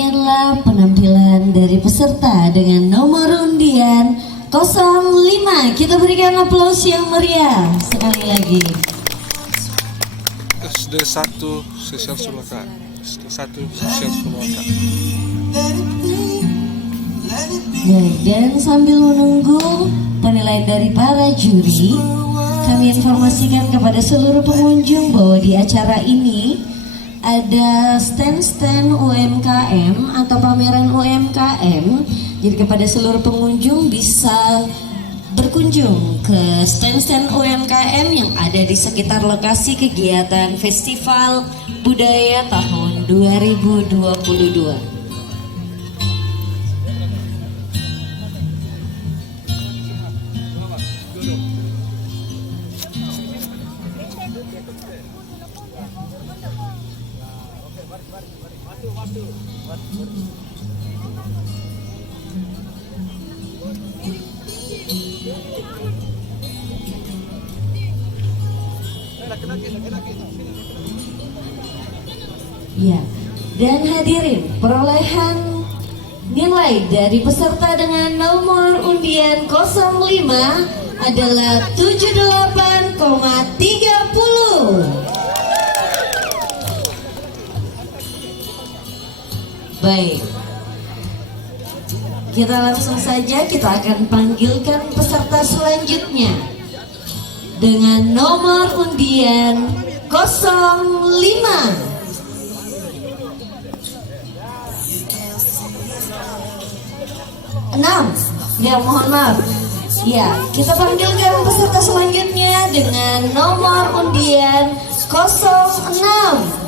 demikianlah penampilan dari peserta dengan nomor undian 05. Kita berikan aplaus yang meriah sekali lagi. SD1 Sosial Sulawaka. SD1 Sosial Sulawaka. Dan sambil menunggu penilaian dari para juri, kami informasikan kepada seluruh pengunjung bahwa di acara ini ada stand-stand UMKM atau pameran UMKM. Jadi kepada seluruh pengunjung bisa berkunjung ke stand-stand UMKM yang ada di sekitar lokasi kegiatan Festival Budaya tahun 2022. Ya, dan hadirin, perolehan nilai dari peserta dengan nomor undian 05 adalah 78,30. Baik, kita langsung saja, kita akan panggilkan peserta selanjutnya dengan nomor undian 05. Ya, mohon maaf. Ya, kita panggilkan peserta selanjutnya dengan nomor undian 06.